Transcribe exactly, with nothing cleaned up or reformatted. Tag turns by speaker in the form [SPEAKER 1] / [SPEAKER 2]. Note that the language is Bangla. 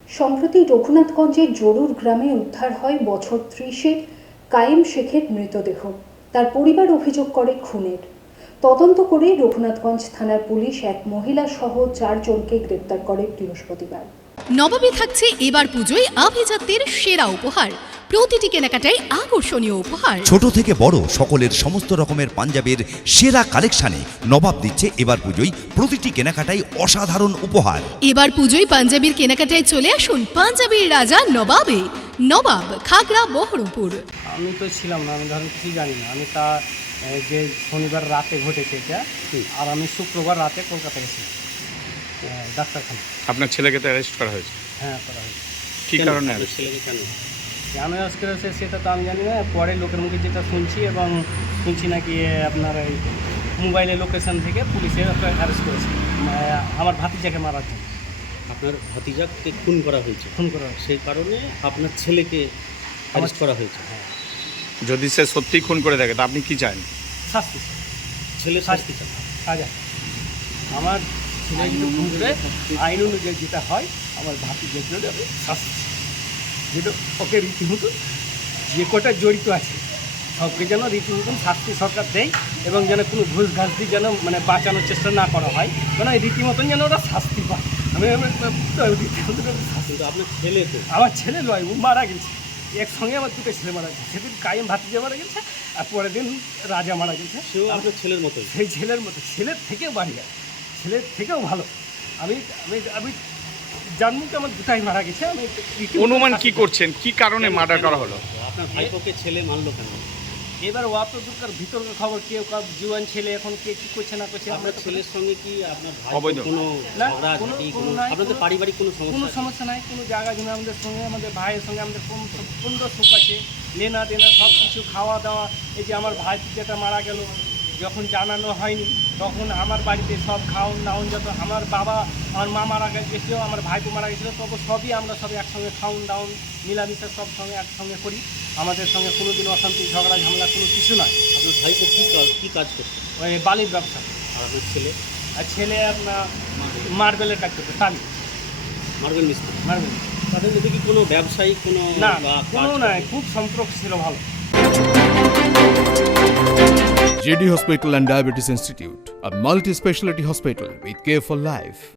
[SPEAKER 1] সম্প্রতি রঘুনাথগঞ্জের জরুর গ্রামে উদ্ধার হয় বছর ত্রিশের কায়েম শেখের মৃতদেহ। তার পরিবার অভিযোগ করে খুনের। তদন্ত করে রঘুনাথগঞ্জ থানার পুলিশ এক মহিলা সহ চারজনকে গ্রেপ্তার করে বৃহস্পতিবার।
[SPEAKER 2] নবাবে থাকছে এবার পুজোয় আভিজাত্যের সেরা উপহার। প্রতিটি কেনাকাটায় আকর্ষণীয় উপহার।
[SPEAKER 3] ছোট থেকে বড় সকলের সমস্ত রকমের পাঞ্জাবের সেরা কালেকশনে নবাব দিচ্ছে এবার পুজোয় প্রতিটি কেনাকাটায় অসাধারণ উপহার।
[SPEAKER 2] এবার পুজোয় পাঞ্জাবির কেনাকাটায় চলে আসুন পাঞ্জাবির রাজা নবাবে। নবাব, খাগড়া, বহরমপুর।
[SPEAKER 4] আমি তো ছিলাম না, আমি ধরেন কিছু জানি না। আমি তা যে শনিবার রাতে ঘটেছে এটা, আর আমি শুক্রবার রাতে কলকাতা গেছিলাম ডাক্তারখানা।
[SPEAKER 5] আপনার ছেলেকে তো অ্যারেস্ট করা হয়েছে?
[SPEAKER 4] হ্যাঁ, করা হয়েছে।
[SPEAKER 5] কী কারণে?
[SPEAKER 4] ছেলেকে কেন কেন অ্যারেস্ট করেছে সেটা তো আমি জানি না। পরে লোকের মুখে যেটা শুনছি, এবং শুনছি নাকি আপনার এই মোবাইলে লোকেশন থেকে পুলিশে অ্যারেস্ট করেছে আমার ভাতিজাকে মারার জন্য।
[SPEAKER 6] আপনার ভাতিজাকে খুন করা হয়েছে?
[SPEAKER 4] খুন করা হয়েছে,
[SPEAKER 6] সেই কারণে আপনার ছেলেকে অ্যারেস্ট করা হয়েছে।
[SPEAKER 4] হ্যাঁ।
[SPEAKER 5] যদি সে সত্যি খুন করে থাকে তা আপনি কি চান?
[SPEAKER 4] শাস্তি।
[SPEAKER 6] ছেলে শাস্তি চান?
[SPEAKER 4] সাজা। আমার ছেলে যদি খুন করে আইন অনুযায়ী যেটা হয়, আমার ভাতিজার জন্য আমি শাস্তি, যেটা ওকে রীতিমতো যে কটা জড়িত আছে সবকে যেন রীতিমতন শাস্তি সরকার দেয়, এবং যেন কোনো ঘুষ ঘাস দিয়ে যেন মানে বাঁচানোর চেষ্টা না করা হয়, কারণ রীতিমতন যেন ওরা শাস্তি পায়। আমি রীতিমতন শাস্তি।
[SPEAKER 6] আপনার ছেলে তো?
[SPEAKER 4] আমার ছেলে নয়, ও মারা গেছে একসঙ্গে। আমার দুটো ছেলে মারা গেছে। সেদিন কায়েম ভাতিজা মারা গেছে, আর পরের দিন রাজা মারা গেছে।
[SPEAKER 6] সেও আপনার ছেলের মতোই?
[SPEAKER 4] সেই ছেলের মতো, ছেলের থেকেও বাড়িয়া, ছেলের থেকেও ভালো। আমি আমি আমি জানবো কি আমার দুটাই মারা গেছে। আমি
[SPEAKER 5] অনুমান কি করছেন কি কারণে মার্ডার করা হলো?
[SPEAKER 6] আপনার ভাইপোকে ছেলে মারলো কেন?
[SPEAKER 4] এবার অত দূরকার ভিতরের খবর, কেউ কার জুয়ান ছেলে এখন কে কী করছে না করছে।
[SPEAKER 6] আপনার ছেলের সঙ্গে কি আপনার ভাই
[SPEAKER 5] অবৈধ
[SPEAKER 6] কোনো
[SPEAKER 4] না,
[SPEAKER 6] ঝগড়া
[SPEAKER 4] কোনো-
[SPEAKER 6] ঝাঁটি,
[SPEAKER 4] কোনো
[SPEAKER 6] কোনো
[SPEAKER 4] নাই,
[SPEAKER 6] আপনাদের
[SPEAKER 4] কোনো-
[SPEAKER 6] পারিবারিক কোনো
[SPEAKER 4] কোনো
[SPEAKER 6] সমস্যা?
[SPEAKER 4] সমস্যা নাই। কোনো জায়গা জমি আমাদের সঙ্গে, আমাদের ভাইয়ের সঙ্গে আমাদের কোন পূর্ণ সুখ আছে, লেনা দেনা সব কিছু, খাওয়া দাওয়া। এই যে আমার ভাই যেটা মারা গেল, যখন জানানো হয়নি তখন আমার বাড়িতে সব খাওন দাওন, যত আমার বাবা আমার মা মারা গেছিলো, আমার ভাইপো মারা গেছিলো, তবু সবই আমরা সব একসঙ্গে খাওন দাওন মিলামিশা সব সঙ্গে একসঙ্গে করি। আমাদের সঙ্গে কোনো দিন অশান্তি ঝগড়া ঝামেলা কোনো কিছু নয়।
[SPEAKER 6] আপনার ভাইপো কী কাজ কী কাজ করছে?
[SPEAKER 4] ওই বালির ব্যবসা।
[SPEAKER 6] আর আপনার ছেলে?
[SPEAKER 4] আর ছেলে আপনার মার্বেলের কাজ করতো, টালি
[SPEAKER 6] মার্বেল মিস্ত্রি।
[SPEAKER 4] মার্বেল।
[SPEAKER 6] তাদের মধ্যে কি কোনো ব্যবসায়িক কোনো
[SPEAKER 4] না,
[SPEAKER 6] বা
[SPEAKER 4] কোনো
[SPEAKER 6] কাজ-
[SPEAKER 4] নাই, খুব সম্পর্ক ছিল ভালো।
[SPEAKER 7] J D Hospital and Diabetes Institute, a multi-specialty hospital with care for life.